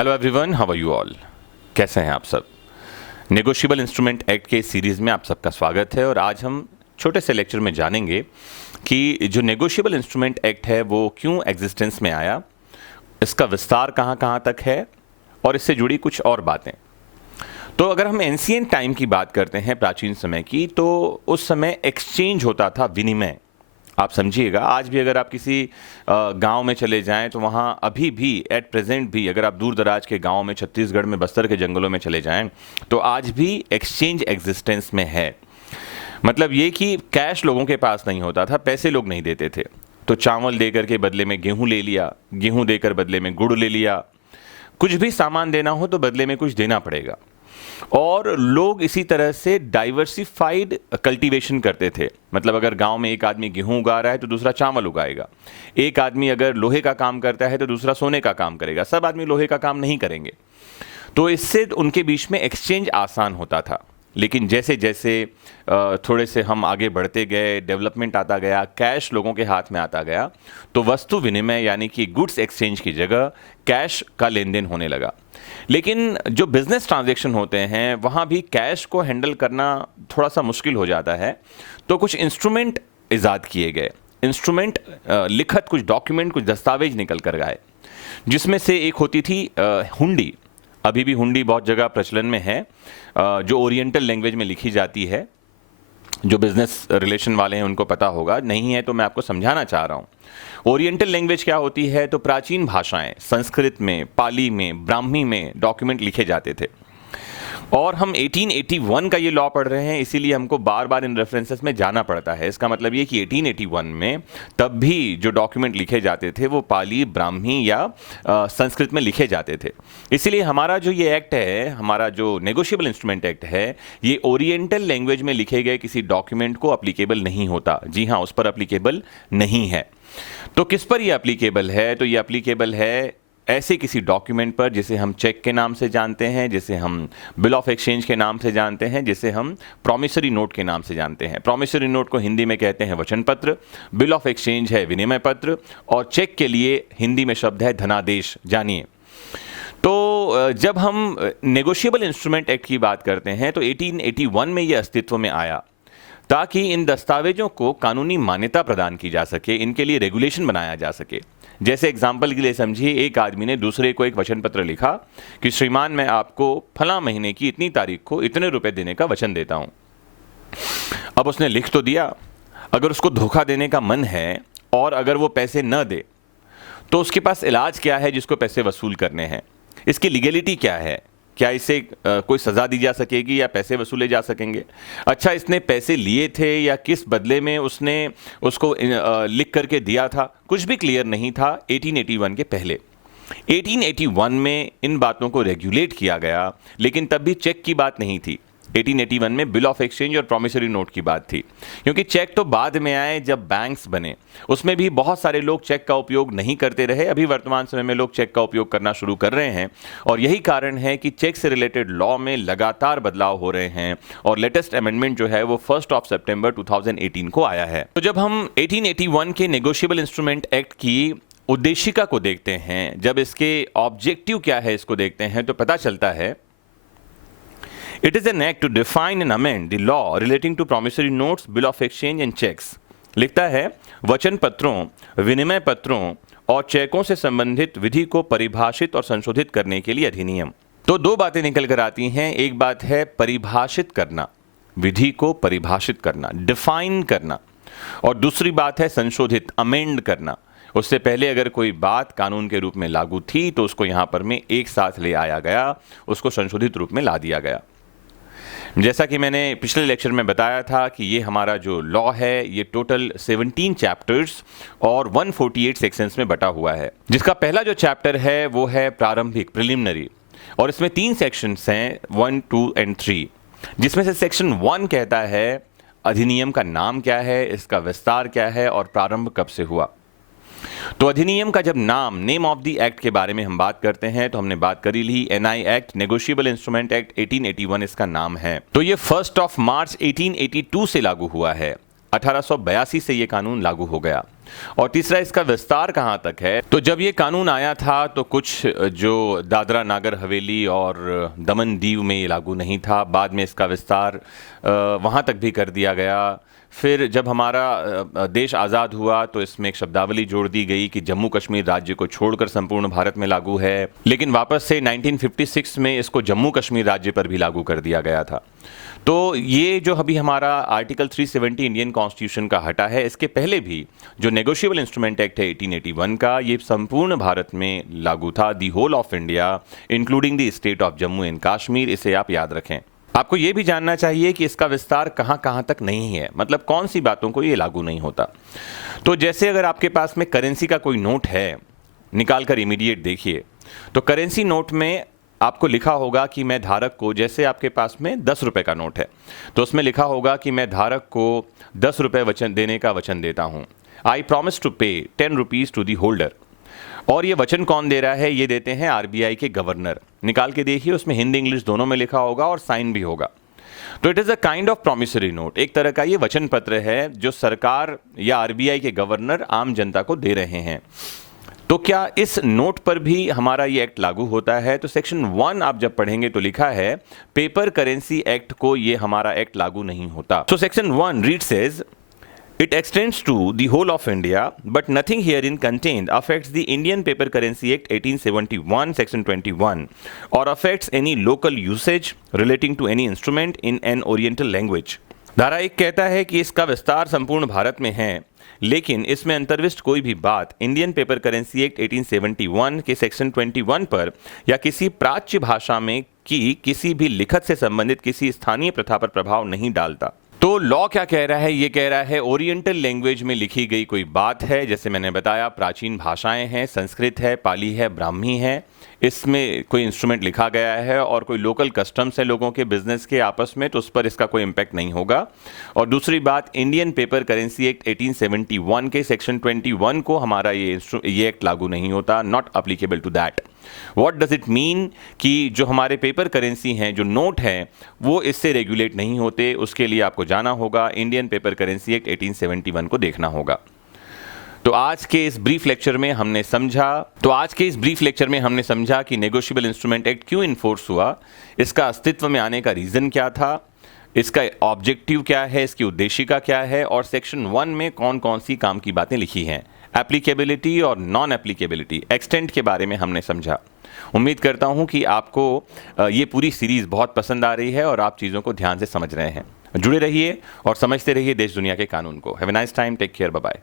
Hello everyone, how are you all. कैसे हैं आप सब। नेगोशिएबल इंस्ट्रूमेंट एक्ट के सीरीज़ में आप सबका स्वागत है और आज हम छोटे से लेक्चर में जानेंगे कि जो नेगोशिएबल इंस्ट्रूमेंट एक्ट है वो क्यों एग्जिस्टेंस में आया, इसका विस्तार कहाँ कहाँ तक है और इससे जुड़ी कुछ और बातें। तो अगर हम एंशिएंट टाइम की बात करते हैं, प्राचीन समय की, तो उस समय एक्सचेंज होता था, विनिमय। आप समझिएगा, आज भी अगर आप किसी गांव में चले जाएं तो वहां अभी भी एट प्रेजेंट भी अगर आप दूर दराज के गांव में, छत्तीसगढ़ में, बस्तर के जंगलों में चले जाएं तो आज भी एक्सचेंज एग्जिस्टेंस में है। मतलब ये कि कैश लोगों के पास नहीं होता था, पैसे लोग नहीं देते थे, तो चावल देकर के बदले में गेहूं ले लिया, गेहूं देकर बदले में गुड़ ले लिया, कुछ भी सामान देना हो तो बदले में कुछ देना पड़ेगा। और लोग इसी तरह से डाइवर्सिफाइड कल्टीवेशन करते थे। मतलब अगर गांव में एक आदमी गेहूं उगा रहा है तो दूसरा चावल उगाएगा, एक आदमी अगर लोहे का काम करता है तो दूसरा सोने का काम करेगा, सब आदमी लोहे का काम नहीं करेंगे। तो इससे उनके बीच में एक्सचेंज आसान होता था। लेकिन जैसे जैसे थोड़े से हम आगे बढ़ते गए, डेवलपमेंट आता गया, कैश लोगों के हाथ में आता गया, तो वस्तु विनिमय यानी कि गुड्स एक्सचेंज की जगह कैश का लेन देन होने लगा। लेकिन जो बिजनेस ट्रांजैक्शन होते हैं वहाँ भी कैश को हैंडल करना थोड़ा सा मुश्किल हो जाता है, तो कुछ इंस्ट्रूमेंट इजाद किए गए। इंस्ट्रूमेंट लिखत, कुछ डॉक्यूमेंट, कुछ दस्तावेज निकल कर आए, जिसमें से एक होती थी हुंडी। अभी भी हुंडी बहुत जगह प्रचलन में है, जो ओरिएंटल लैंग्वेज में लिखी जाती है। जो बिजनेस रिलेशन वाले हैं उनको पता होगा, नहीं है तो मैं आपको समझाना चाह रहा हूँ। ओरिएंटल लैंग्वेज क्या होती है? तो प्राचीन भाषाएं, संस्कृत में, पाली में, ब्राह्मी में डॉक्यूमेंट लिखे जाते थे। और हम 1881 का ये लॉ पढ़ रहे हैं, इसीलिए हमको बार बार इन रेफरेंसेस में जाना पड़ता है। इसका मतलब ये कि 1881 में तब भी जो डॉक्यूमेंट लिखे जाते थे वो पाली, ब्राह्मी या संस्कृत में लिखे जाते थे। इसीलिए हमारा जो ये एक्ट है, हमारा जो नेगोशिएबल इंस्ट्रूमेंट एक्ट है, ये ओरिएंटल लैंग्वेज में लिखे गए किसी डॉक्यूमेंट को अप्लीकेबल नहीं होता। जी हाँ, उस पर अप्लीकेबल नहीं है। तो किस पर ये अप्लीकेबल है? तो ये अप्लीकेबल है ऐसे किसी डॉक्यूमेंट पर जिसे हम चेक के नाम से जानते हैं, जिसे हम बिल ऑफ एक्सचेंज के नाम से जानते हैं, जिसे हम प्रॉमिसरी नोट के नाम से जानते हैं। प्रॉमिसरी नोट को हिंदी में कहते हैं वचन पत्र, बिल ऑफ एक्सचेंज है विनिमय पत्र, और चेक के लिए हिंदी में शब्द है धनादेश। जानिए, तो जब हम नेगोशिएबल इंस्ट्रूमेंट एक्ट की बात करते हैं तो 1881 में ये अस्तित्व में आया ताकि इन दस्तावेजों को कानूनी मान्यता प्रदान की जा सके, इनके लिए रेगुलेशन बनाया जा सके। जैसे एग्जाम्पल के लिए समझिए, एक आदमी ने दूसरे को एक वचन पत्र लिखा कि श्रीमान, मैं आपको फला महीने की इतनी तारीख को इतने रुपए देने का वचन देता हूं। अब उसने लिख तो दिया, अगर उसको धोखा देने का मन है और अगर वो पैसे न दे तो उसके पास इलाज क्या है जिसको पैसे वसूल करने हैं? इसकी लीगलिटी क्या है? क्या इसे कोई सज़ा दी जा सकेगी या पैसे वसूले जा सकेंगे? अच्छा, इसने पैसे लिए थे या किस बदले में उसने उसको लिख करके दिया था? कुछ भी क्लियर नहीं था 1881 के पहले। 1881 में इन बातों को रेगुलेट किया गया, लेकिन तब भी चेक की बात नहीं थी। 1881 में बिल ऑफ एक्सचेंज और प्रॉमिसरी नोट की बात थी, क्योंकि चेक तो बाद में आए जब बैंक्स बने। उसमें भी बहुत सारे लोग चेक का उपयोग नहीं करते रहे। अभी वर्तमान समय में लोग चेक का उपयोग करना शुरू कर रहे हैं, और यही कारण है कि चेक से रिलेटेड लॉ में लगातार बदलाव हो रहे हैं। और लेटेस्ट अमेंडमेंट जो है वो 1 सितंबर 2018 को आया है। तो जब हम 1881 के नेगोशिएबल इंस्ट्रूमेंट एक्ट की उद्देशिका को देखते हैं, जब इसके ऑब्जेक्टिव क्या है इसको देखते हैं, तो पता चलता है It is an act to define and amend the law relating to promissory notes, bill of exchange and checks। लिखता है, वचन पत्रों, विनिमय पत्रों और चेकों से संबंधित विधि को परिभाषित और संशोधित करने के लिए अधिनियम। तो दो बातें निकल कर आती हैं। एक बात है परिभाषित करना, विधि को परिभाषित करना, डिफाइन करना, और दूसरी बात है संशोधित, अमेंड करना। उससे पहले अगर कोई बात कानून के रूप में लागू थी तो उसको यहाँ पर में एक साथ ले आया गया, उसको संशोधित रूप में ला दिया गया। जैसा कि मैंने पिछले लेक्चर में बताया था कि ये हमारा जो लॉ है ये टोटल 17 चैप्टर्स और 148 सेक्शंस में बटा हुआ है, जिसका पहला जो चैप्टर है वो है प्रारंभिक, प्रिलिमिनरी, और इसमें 3 सेक्शंस हैं, 1, 2 एंड 3, जिसमें से सेक्शन 1 कहता है अधिनियम का नाम क्या है, इसका विस्तार क्या है और प्रारंभ कब से हुआ। तो अधिनियम का जब नाम, नेम ऑफ द एक्ट के बारे में हम बात करते हैं तो हमने बात करी ली, NI act, negotiable instrument act 1881 इसका नाम है। तो ये 1 मार्च 1882 से लागू हुआ है। 1882 से ये कानून लागू हो गया। और तीसरा, इसका विस्तार कहाँ तक है। तो जब ये कानून आया था तो कुछ जो दादरा नागर हवेली और दमन दीव में ये लागू नहीं था, बाद में इसका विस्तार वहाँ तक भी कर दिया गया। फिर जब हमारा देश आज़ाद हुआ तो इसमें एक शब्दावली जोड़ दी गई कि जम्मू कश्मीर राज्य को छोड़कर संपूर्ण भारत में लागू है, लेकिन वापस से 1956 में इसको जम्मू कश्मीर राज्य पर भी लागू कर दिया गया था। तो ये जो अभी हमारा आर्टिकल 370 इंडियन कॉन्स्टिट्यूशन का हटा है, इसके पहले भी जो नेगोशिएबल इंस्ट्रूमेंट एक्ट है 1881 का, ये संपूर्ण भारत में लागू था, the whole of India including the state of Jammu and Kashmir. इसे आप याद रखें। आपको ये भी जानना चाहिए कि इसका विस्तार कहाँ कहाँ तक नहीं है, मतलब कौन सी बातों को ये लागू नहीं होता। तो जैसे अगर आपके पास में करेंसी का कोई नोट है, निकाल कर इमीडिएट देखिए, तो करेंसी नोट में आपको लिखा होगा कि मैं धारक को, जैसे आपके पास में 10 रुपये का नोट है तो उसमें लिखा होगा कि मैं धारक को 10 रुपये वचन देने का वचन देता हूँ। आई प्रॉमिस टू पे 10 रुपीज़ टू दी होल्डर। और ये वचन कौन दे रहा है? ये देते हैं आरबीआई के गवर्नर। निकाल के देखिए, उसमें हिंदी इंग्लिश दोनों में लिखा होगा और साइन भी होगा। तो it is a kind of promissory note, एक तरह का ये वचन पत्र है जो सरकार या आरबीआई के गवर्नर आम जनता को दे रहे हैं। तो क्या इस नोट पर भी हमारा ये एक्ट लागू होता है? तो सेक्शन 1 आप जब पढ़ेंगे तो लिखा है पेपर करेंसी एक्ट को ये हमारा एक्ट लागू नहीं होता। तो section 1 read says it extends to the whole of India, but nothing herein contained affects the Indian Paper Currency Act 1871 section 21 or affects any local usage relating to any instrument in an oriental language। धारा 1 कहता है कि इसका विस्तार संपूर्ण भारत में है, लेकिन इसमें अंतर्विष्ट कोई भी बात इंडियन पेपर करेंसी एक्ट 1871 के सेक्शन 21 पर या किसी प्राच्य भाषा में की किसी भी लिखत से संबंधित किसी स्थानीय प्रथा पर प्रभाव नहीं डालता। तो लॉ क्या कह रहा है? ये कह रहा है ओरिएंटल लैंग्वेज में लिखी गई कोई बात है, जैसे मैंने बताया प्राचीन भाषाएं हैं, संस्कृत है, पाली है, ब्राह्मी है, इसमें कोई इंस्ट्रूमेंट लिखा गया है और कोई लोकल कस्टम्स है लोगों के बिजनेस के आपस में, तो उस पर इसका कोई इम्पैक्ट नहीं होगा। और दूसरी बात, इंडियन पेपर करेंसी एक्ट 1871 के सेक्शन 21 को हमारा ये एक्ट लागू नहीं होता, not applicable to that. What does it mean? कि जो हमारे पेपर करेंसी हैं, जो नोट हैं, वो इससे रेगुलेट नहीं होते। उसके लिए आपको जाना होगा, इंडियन पेपर करेंसी एक्ट 1871 को देखना होगा। तो आज के इस ब्रीफ लेक्चर में हमने समझा कि नेगोशिएबल इंस्ट्रूमेंट एक्ट क्यों इन्फोर्स हुआ, इसका अस्तित्व में आने का रीज़न क्या था, इसका ऑब्जेक्टिव क्या है, इसकी उद्देशिका क्या है, और सेक्शन 1 में कौन कौन सी काम की बातें लिखी हैं। एप्लीकेबिलिटी और नॉन एप्लीकेबिलिटी, एक्सटेंट के बारे में हमने समझा। उम्मीद करता हूं कि आपको ये पूरी सीरीज़ बहुत पसंद आ रही है और आप चीज़ों को ध्यान से समझ रहे हैं। जुड़े रहिए और समझते रहिए देश दुनिया के कानून को। Have a nice time, take care, bye bye.